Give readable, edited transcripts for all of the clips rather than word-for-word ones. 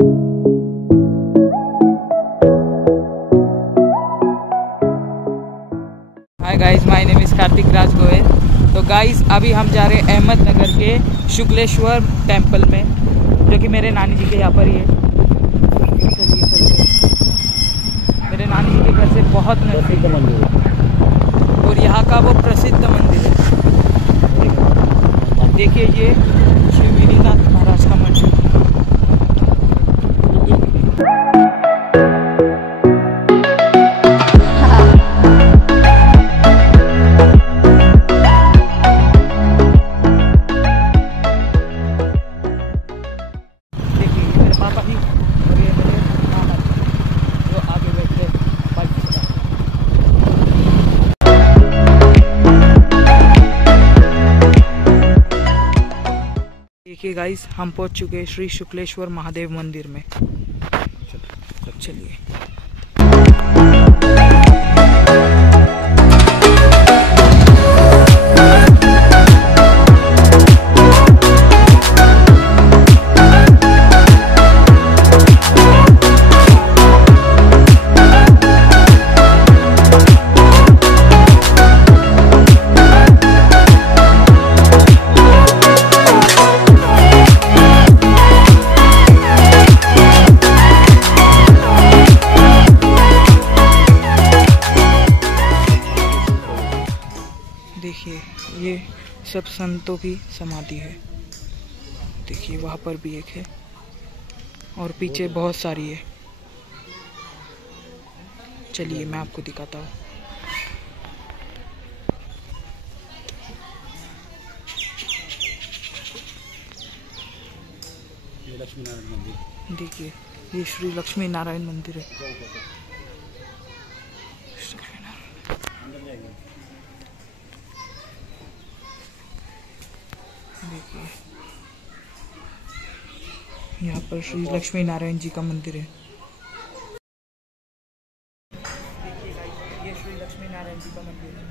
High guys, my name is Kartik Raj Goyal. तो guys अभी हम जा रहे हैं अहमदनगर के शुक्लेश्वर टेम्पल में, जो कि मेरे नानी जी के यहाँ पर ही है। चलिए मेरे नानी जी के घर से बहुत नज़दीक मंदिर है और यहाँ का वो प्रसिद्ध मंदिर है। देखिए ये शिवगिरीनाथ महाराज का मंदिर। देखिए गाइस, हम पहुंच चुके हैं श्री शुक्लेश्वर महादेव मंदिर में। चलिए देखिए ये सब संतों की समाधि है। देखिए वहाँ पर भी एक है और पीछे बहुत सारी है। चलिए मैं आपको दिखाता हूँ। लक्ष्मी नारायण मंदिर, देखिए ये श्री लक्ष्मी नारायण मंदिर है। देखिए यहाँ पर श्री लक्ष्मी नारायण जी का मंदिर है। देखिए गाइस, ये श्री लक्ष्मी नारायण जी का मंदिर है।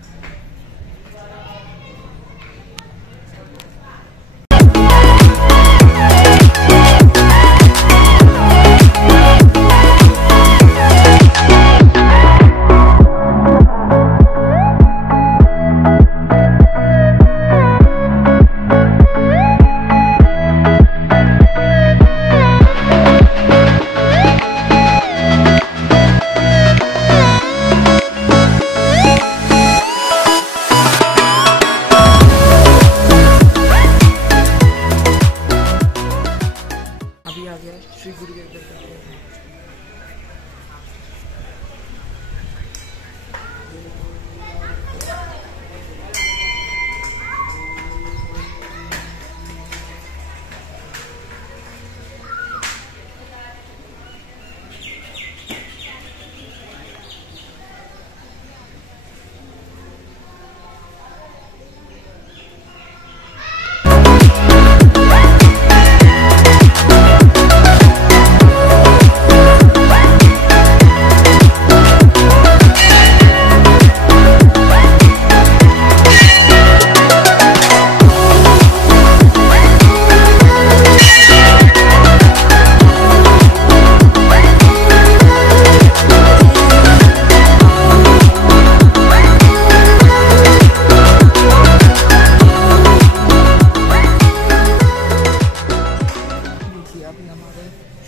आ गया श्री गुरुदेव दत्त।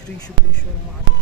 श्री शुक्लेश्वर महादेव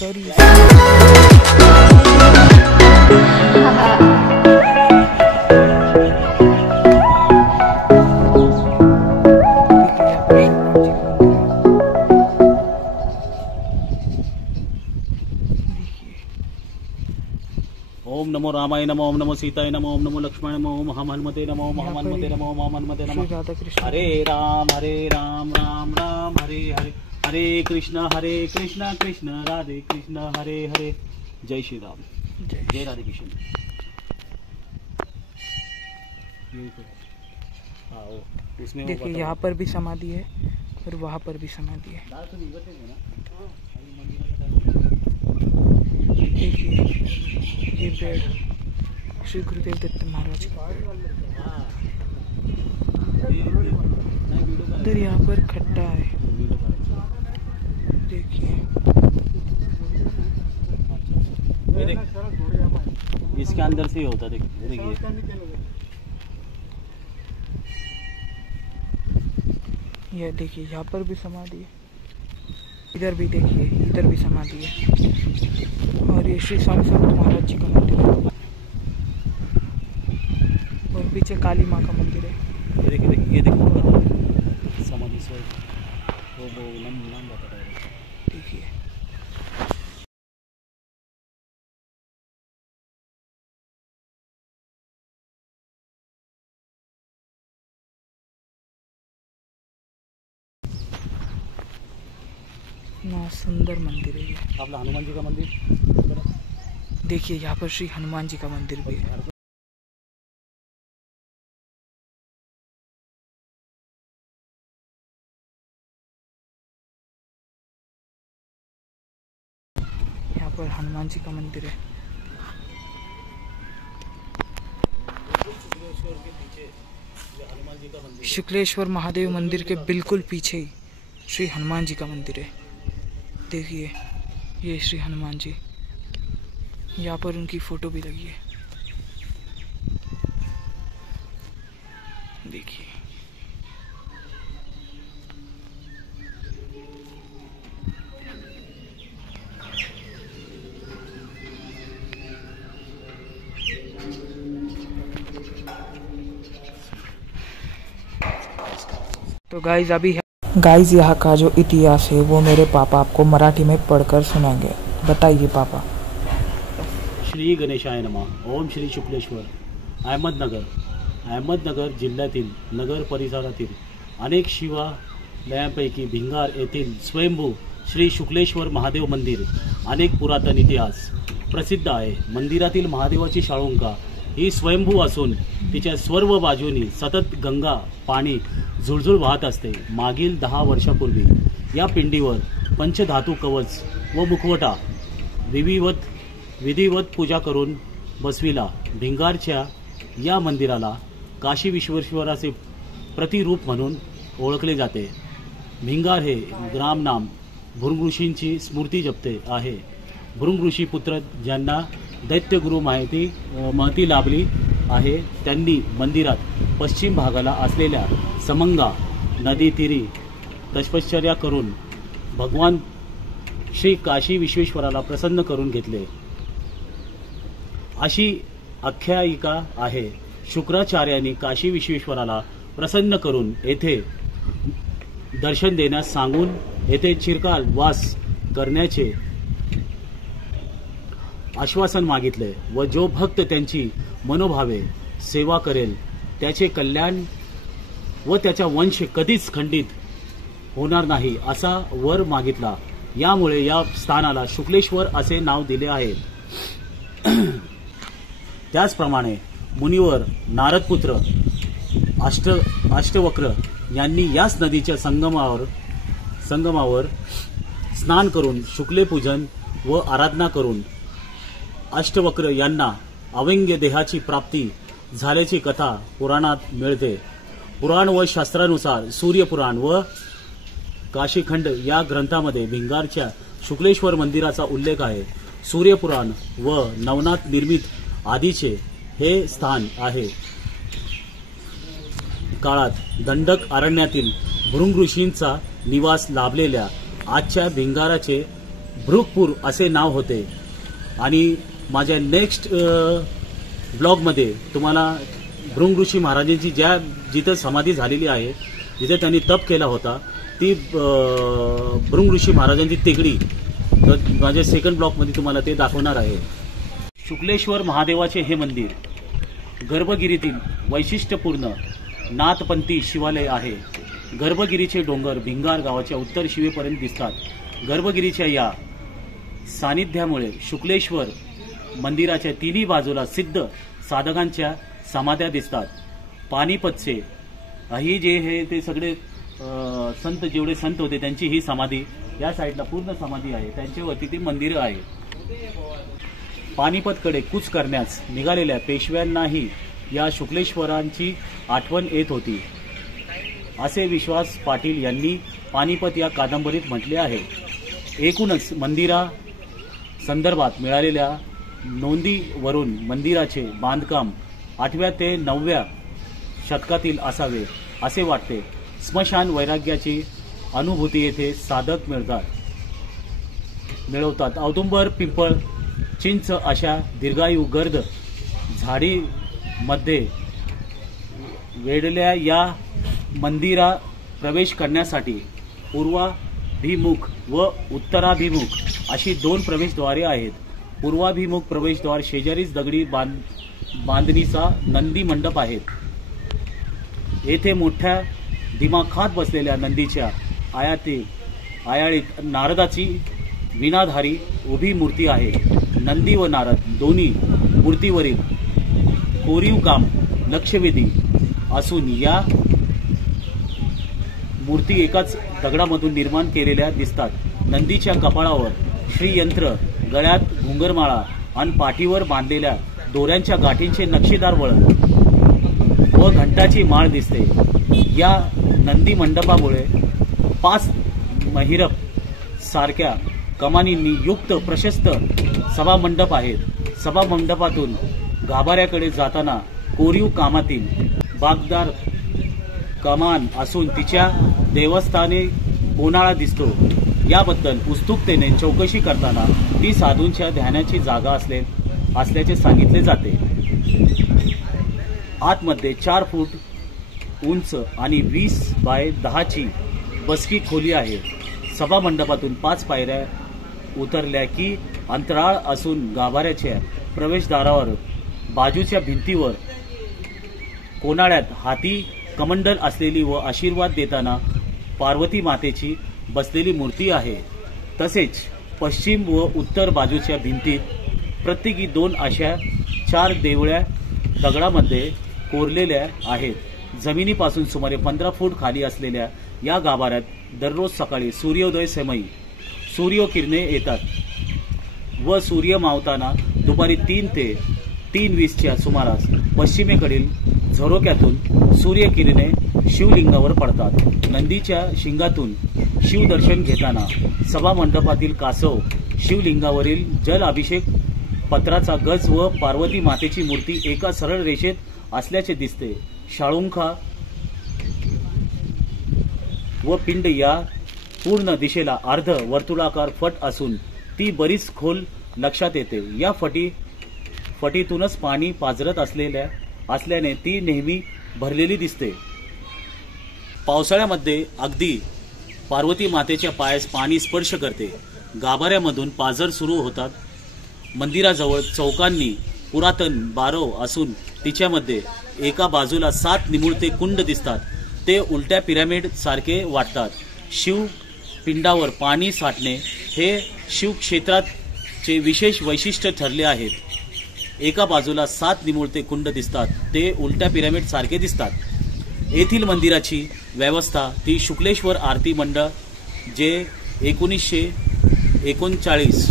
सॉरी। ओम नमो रामाय नमो, ओम नमो सीताय नमो, ओम नमो लक्ष्मण नमो, ओम हनुमते नमो, ओम हनुमते नमो, ओम हनुमते नमो। राधा कृष्ण हरे राम राम राम हरे हरे, हरे कृष्ण कृष्ण राधे कृष्ण हरे हरे। जय श्री राम, जय राधे कृष्ण। हाँ, उसमें देखिए यहाँ पर भी समाधि है और वहाँ पर भी समाधि है। देखिए ये पेड़ श्री गुरुदेव दत्त महाराज का उधर यहाँ पर खड्डा है, देखिए इसके अंदर से ही होता। देखिए ये देखिए यहाँ पर भी समाधि है, इधर भी देखिए इधर भी समाधि है। और ये श्री स्वामी समर्थ महाराज जी का मंदिर है और पीछे काली माँ का मंदिर है। ये देखिए समाधि से वो नाम बता रहा है। देखिए इतना सुंदर मंदिर है ये। आपला हनुमान जी का मंदिर देखिए यहाँ पर श्री हनुमान जी का मंदिर भी है। यहाँ पर हनुमान जी का मंदिर है। शुक्लेश्वर महादेव मंदिर के बिल्कुल पीछे ही श्री हनुमान जी का मंदिर है। देखिए ये श्री हनुमान जी, यहाँ पर उनकी फोटो भी लगी है। देखिए तो गाइस अभी गाइस यहाँ का जो इतिहास है वो मेरे पापा आपको मराठी में पढ़कर सुनाएंगे। बताइए पापा। श्री गणेशाय नमः। ओम श्री शुक्लेश्वर। अहमदनगर जिल्ह्यातील नगर परिसरातील अनेक शिवालयांपैकी भिंगार येथील स्वयंभू श्री शुक्लेश्वर महादेव मंदिर अनेक पुरातन इतिहास प्रसिद्ध आहे। मंदिरातील महादेवाची शाळुंका ही स्वयंभू असून तिच्या सर्व बाजूनी सतत गंगा पाणी झुळझुळ वाहत असते। मागील 10 वर्षापूर्वी या पिंडीवर पंचधातू कवच व मुखवटा विधिवत पूजा करून बसविला। भिंगारच्या या मंदिराला काशी विश्वेश्वराचे प्रतिरूप म्हणून ओळखले जाते। भिंगार हे ग्रामनाम भृंग ऋषींची स्मृती जपते आहे। भृंग ऋषी पुत्र ज्यांना दैत्यगुरु महती लाभली आहे त्यांनी मंदिरात पश्चिम भागाला असलेल्या समंगा नदी तीरी तपश्चर्या करून भगवान श्री काशी विश्वेश्वराला प्रसन्न करून घेतले अशी आख्यायिका आहे। शुक्राचार्यांनी काशी विश्वेश्वराला प्रसन्न करून येथे दर्शन देण्यास सांगून येथे चिरकाल वास करण्याचे आश्वासन मागितले व जो भक्त त्यांची मनोभावे सेवा करेल त्याचे कल्याण व त्याचा वंश कधीच खंडित होणार नाही असा वर मागितला। यामुळे या स्थानाला शुक्लेश्वर असे नाव दिले आहे। त्याचप्रमाणे मुनिवर नारदपुत्र अष्टवक्र यांनी याच नदीच्या संगमावर स्नान करून शुक्ले पूजन व आराधना करून अष्टवक्र यांना अव्यंग देहाची प्राप्ती झाल्याची कथा पुराणात मिळते। पुराण व शास्त्रानुसार सूर्यपुराण व काशीखंड या ग्रंथामध्ये भिंगारच्या शुक्लेश्वर मंदिराचा उल्लेख आहे। सूर्यपुराण व नवनाथ निर्मित आधीचे हे स्थान आहे। काळात दंडक अरण्यातील भृंग ऋषींचा निवास लाभलेल्या आजच्या भिंगाराचे भृगपूर असे नाव होते। आणि माझ्या नेक्स्ट ब्लॉगमध्ये तुम्हाला भृंग ऋषी महाराजांची जिथे समाधी झालेली आहे जिथे त्यांनी तप केला होता ती भृंग ऋषी महाराजांची तेगडी माझ्या सेकंड ब्लॉगमध्ये तुम्हाला ते दाखवणार आहे। शुक्लेश्वर महादेवाचे हे मंदिर गर्भगिरीतील वैशिष्ट्यपूर्ण नाथपंथी शिवालय आहे। गर्भगिरीचे डोंगर भिंगार गावाच्या उत्तर शिवेपर्यंत दिसतात। गर्भगिरीच्या या सानिध्यामुळे शुक्लेश्वर मंदिराच्या तिन्ही बाजूला सिद्ध साधकांच्या समाध्या दिसतात। पानिपतचे ही जे हे ते सगळे संत जेवढे संत होते त्यांची ही समाधी या साईडला पूर्ण समाधी आहे। त्यांच्यावरती ते मंदिर आहे। पानिपतकडे कूच करण्यास निघालेल्या पेशव्यांनाही या शुक्लेश्वरांची आठवण येत होती असे विश्वास पाटील यांनी पानिपत या कादंबरीत म्हटले आहे। एकूणच मंदिरा संदर्भात मिळालेल्या नोंदीवरून मंदिराचे बांधकाम 8व्या ते 9व्या शतकातील असावे असे वाटते। स्मशान वैराग्याची अनुभूती येथे साधक मिळवतात। औदुंबर पिंपळ चिंच अशा दीर्घायू गर्द झाडीमध्ये वेढलेल्या या मंदिरा प्रवेश करण्यासाठी पूर्वाभिमुख व उत्तराभिमुख अशी 2 प्रवेशद्वारे आहेत। पूर्वाभिमुख प्रवेशद्वार शेजारीच दगडी बांधणीचा नंदी मंडप आहे। येथे मोठ्या दिमाखात बसलेल्या नंदीच्या आयाळीत नारदाची विनाधारी उभी मूर्ती आहे। नंदी व नारद दोन्ही मूर्तीवरील कोरीव काम लक्षवेधी असून या मूर्ती एकाच दगडामधून निर्माण केलेल्या दिसतात। नंदीच्या कपाळावर श्रीयंत्र, गळ्यात घुंगरमाळा आणि पाठीवर बांधलेल्या दोऱ्यांच्या गाठींचे नक्षीदार वळण व घंटाची माळ दिसते। या नंदी मंडपामुळे 5 महिरप सारख्या कमानींनी युक्त प्रशस्त सभामंडप आहेत। सभामंडपातून गाभाऱ्याकडे जाताना कोरीव कामातील बागदार कमान असून तिच्या देवस्थाने कोणाळा दिसतो। याबद्दल उत्सुकतेने चौकशी करताना ती साधूंच्या ध्यानाची जागा असल्याचे सांगितले जाते। आतमध्ये 4 फूट उंच आणि 20 बाय 10 ची बसकी खोली आहे. सभा मंडपातून 5 पायऱ्या उतरल्या की अंतराळ असून गाभाऱ्याच्या प्रवेशद्वारावर बाजूच्या भिंतीवर कोनाळ्यात हाती कमंडल असलेली व आशीर्वाद देताना पार्वती मातेची बसलेली मूर्ती आहे. तसेच पश्चिम व उत्तर बाजूच्या भिंतीत प्रत्येकी 2 अशा 4 देवळ्या दगडामध्ये कोरलेल्या आहेत. जमिनीपासून सुमारे 15 फूट खाली असलेल्या या गाभाऱ्यात दररोज सकाळी सूर्योदय समयी सूर्यकिरणे येतात व सूर्य मावताना दुपारी 3 ते 3:20च्या सुमारास पश्चिमेकडील झरोक्यातून सूर्यकिरणे शिवलिंगावर पडतात. नंदीच्या शिंगातून शिवदर्शन घेताना सभा मंडपातील कासव शिवलिंगावरील जल अभिषेक पत्राचा गज व पार्वती मातेची मूर्ती एका सरळ रेषेत असल्याचे दिसते. शाळुंखा व पिंड या पूर्ण दिशेला अर्ध वर्तुळाकार फट असून ती बरीच खोल लक्षात येते. या फटीतूनच पाणी पाझरत असल्याने ती नेहमी भरलेली दिसते. पावसाळ्यामध्ये अगदी पार्वती मातेच्या पायास पाणी स्पर्श करते. गाभाऱ्यामधून पाझर सुरू होतात. मंदिराजवळ चौकांनी पुरातन बारव असून तिच्यामध्ये एका बाजूला 7 निमुळते कुंड दिसतात. ते उलट्या पिरॅमिड सारखे वाटतात. शिवपिंडावर पाणी साठणे हे शिवक्षेत्राचे विशेष वैशिष्ट्य ठरले आहेत. एका बाजूला 7 निमुळते कुंड दिसतात. ते उलट्या पिरॅमिड सारखे दिसतात. येथील मंदिराची व्यवस्था ती शुक्लेश्वर आरती मंडळ जे 1939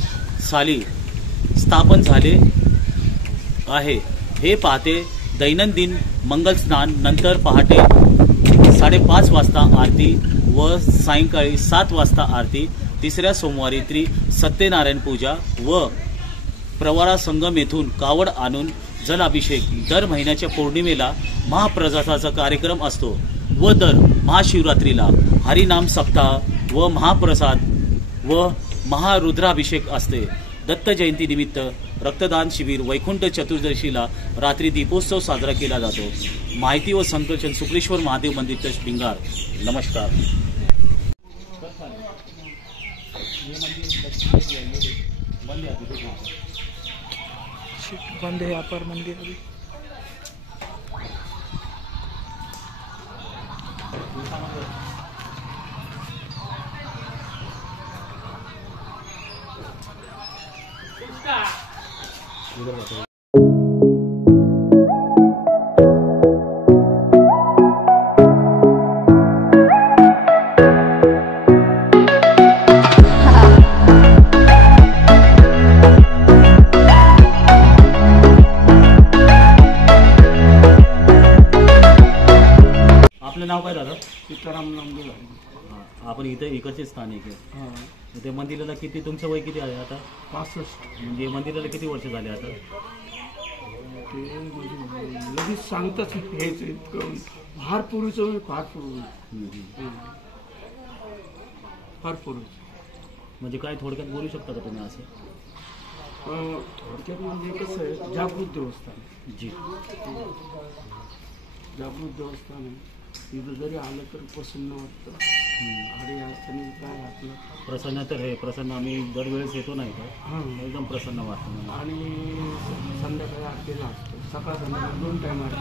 साली स्थापन झाले आहे. हे पाहते दैनंदिन मंगल स्नान, नंतर पहाटे 5:30 वाजता आरती व सायंकाळी 7 वाजता आरती. तिसऱ्या सोमवारी सत्यनारायण पूजा व प्रवारा संगम येथून कावड आणून जलाभिषेक. दर महिन्याच्या पौर्णिमेला महाप्रसादाचा कार्यक्रम असतो व दर महाशिवरात्रीला हरिनाम सप्ताह व महाप्रसाद व महारुद्राभिषेक असते. दत्त जयंती निमित्त रक्तदान शिबिर, वैकुंठ चतुर्दशीला रात्री दीपोत्सव साजरा केला जातो. माहिती व संकलन शुक्लेश्वर महादेव मंदिर ट्रस्ट भिंगार. नमस्कार. बंद है यहाँ पर मंदिर अभी. आपलं नाव काय दादा? सीताराम नामदेव. आपण इकडचे स्थानिक आहे. ते मंदिराला किती, तुमचं वय किती आहे आता? 65. म्हणजे मंदिराला किती वर्ष झाले आता? ते लगेच सांगताच हेच इतकं फार पूर्वीचं, फार पूर्वी, फार पूर्वी. म्हणजे काय थोडक्यात बोलू शकता का तुम्ही असं? थोडक्यात म्हणजे कसं आहे, जागृत देवस्थान. जी, जागृत देवस्थान आहे. तिथं जरी आलं तर प्रसन्न वाटतं. आणि अडचणी काय आपलं प्रसन्न तर हे प्रसन्न आम्ही दरवेळेस येतो नाही का, एकदम प्रसन्न वाटतं मला. आणि संध्याकाळी आरतीला असतो. सकाळ संध्याकाळी 2 टाईम आरती.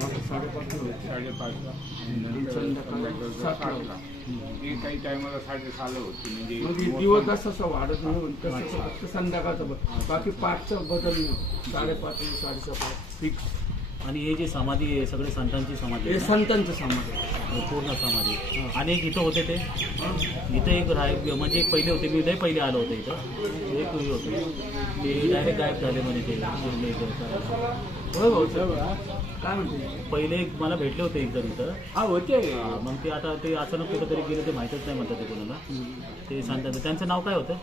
5:30 5:30ला संध्याकाळी 7:00ला. काही टायमाला 6:30 होती. म्हणजे दिवस जसं वाढत नाही तसं फक्त संध्याकाळचं बाकी 5चा बदल नाही. 5:30 5:30 फिक्स. आणि हे जे समाधी आहे सगळे संतांची समाधी हे आहे ना? संतांचं समाधी पूर्ण समाधी. आणि एक इथं होते ते इथं एक म्हणजे एक पहिले होते, मी पहिले आलो होतो इथं. एक होते ते डायरेक्ट गायब झाले म्हणे ते. हो काय म्हणते पहिले मला भेटले होते एकदम इथं. होते. मग ते आता ते अचानक कुठंतरी गेले, ते माहीतच नाही म्हणतात ते कोणाला. ते सांगतात. त्यांचं नाव काय होतं?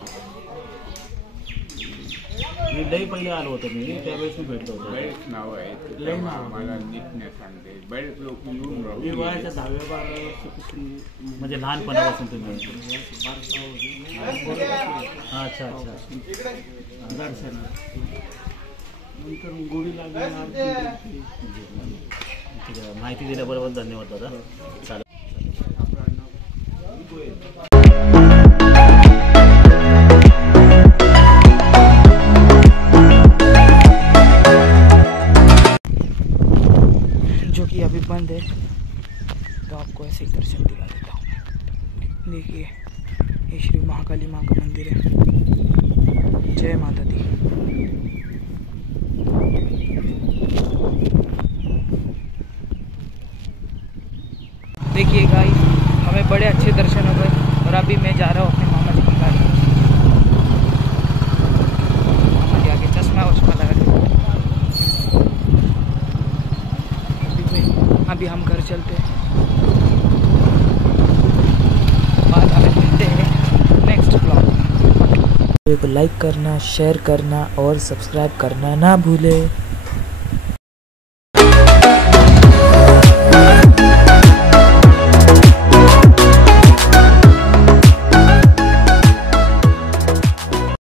मी लई पहिले आलो होतो, मी त्यावेळेस मी भेटलो होतो. बरेच नाव आहेत. मला नीट नाही सांगते. बरेच लोक येऊन राहू. वयाच्या 10-12 वर्षापासून म्हणजे लहानपणापासून तुम्ही. अच्छा अच्छा. दर्शना नंतर गोडी लागली. माहिती दिल्याबरोबर धन्यवाद दादा. चालेल. जो कि अभी बंद है, तो आपको ऐसे ही दर्शन दिला देता हूँ। देखिए ये श्री महाकाली माँ का मंदिर है। जय माता दी। देखिए गाइस, हमें बड़े अच्छे दर्शन हो गए और अभी मैं जा रहा हूँ अपने मामा जी की गाड़ी। मामा जी आगे चश्मा वश्मा लगा के। अभी हम घर चलते हैं, बाद हमें मिलते हैं नेक्स्ट ब्लॉग। वीडियो को लाइक करना, शेयर करना और सब्सक्राइब करना ना भूले।